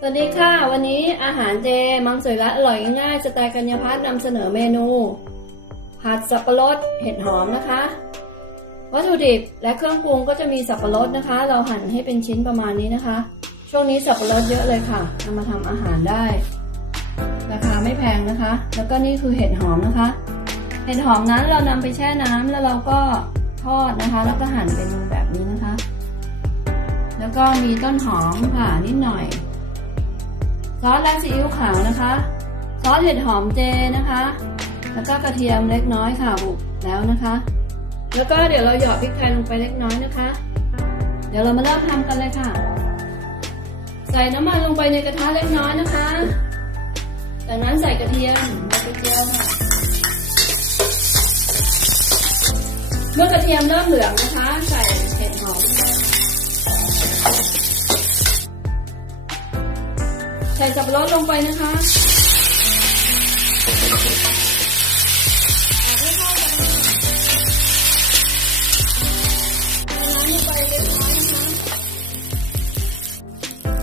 สวัสดีค่ะ วันนี้อาหารเจมังสวิรัตอร่อยง่ายๆสไตล์กัญญาพัฒน์นำเสนอเมนู ผัดสับปะรดเห็ดหอมนะคะ วัตถุดิบและเครื่องปรุงก็จะมีสับปะรดนะคะ เราหั่นให้เป็นชิ้นประมาณนี้นะคะ ช่วงนี้สับปะรดเยอะเลยค่ะนำมาทำอาหารได้ ราคาไม่แพงนะคะ แล้วก็นี่คือเห็ดหอมนะคะ เห็ดหอมนั้นเรานำไปแช่น้ำแล้วเราก็ทอดนะคะ แล้วก็หั่นเป็นแบบนี้นะคะ แล้วก็มีต้นหอมค่ะนิดหน่อย ซอสและซีอิ๊วขาวนะคะ ซอสเห็ดหอมเจนะคะ แล้วก็กระเทียมเล็กน้อยค่ะบุกแล้วนะคะ แล้วก็เดี๋ยวเราหยอดพริกไทยลงไปเล็กน้อยนะคะ เดี๋ยวเรามาเริ่มทำกันเลยค่ะ ใส่น้ำมันลงไปในกระทะเล็กน้อยนะคะ จากนั้นใส่กระเทียมใบกระเจียวค่ะ เมื่อกระเทียมเริ่มเหลือง ใส่สับปะรดลงไปนะคะใส่น้ำลงไปเล็กน้อยนะคะ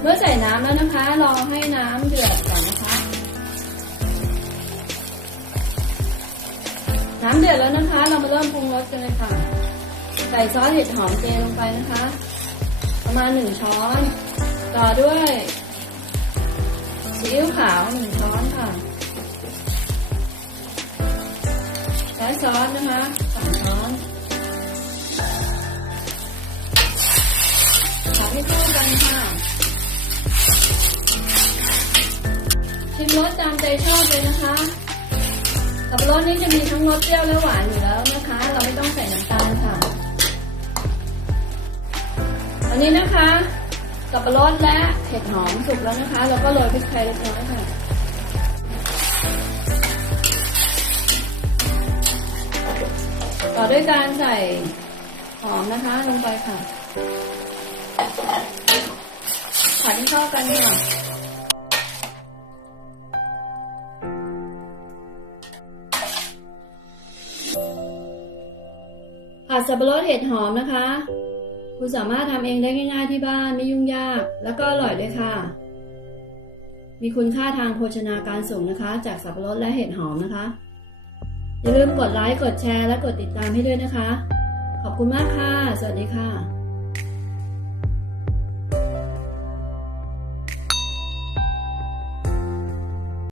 เมื่อใส่น้ำแล้วนะคะ รอให้น้ำเดือดก่อนนะคะ น้ำเดือดแล้วนะคะ เรามาเริ่มปรุงรสกันเลยค่ะ ใส่ซอสเห็ดหอมเจลงไปนะคะ ประมาณหนึ่งช้อน ต่อด้วย ซีอิ๊วขาวหนึ่งช้อนค่ะซอสซอสนะคะสามช้อนผัดให้เข้ากันค่ะ ชิมรสตามใจชอบเลยนะคะสับปะรดนี่จะมีทั้งรสเปรี้ยวและหวานอยู่แล้วนะคะ เราไม่ต้องใส่น้ำตาลค่ะ วันนี้นะคะ สับปะรดและเห็ดหอมสุกแล้วนะคะ แล้วก็โรยพริกไทยเล็กน้อยค่ะต่อด้วยการใส่หอมนะคะลงไปค่ะผัดให้เข้ากันค่ะผัดสับปะรดเห็ดหอมนะคะ คุณสามารถทำเองได้ง่ายๆที่บ้านไม่ยุ่งยาก แล้วก็อร่อยด้วยค่ะ มีคุณค่าทางโภชนาการสูงนะคะ จากสับปะรดและเห็ดหอมนะคะ อย่าลืมกดไลค์กดแชร์และกดติดตามให้ด้วยนะคะ ขอบคุณมากค่ะ สวัสดีค่ะ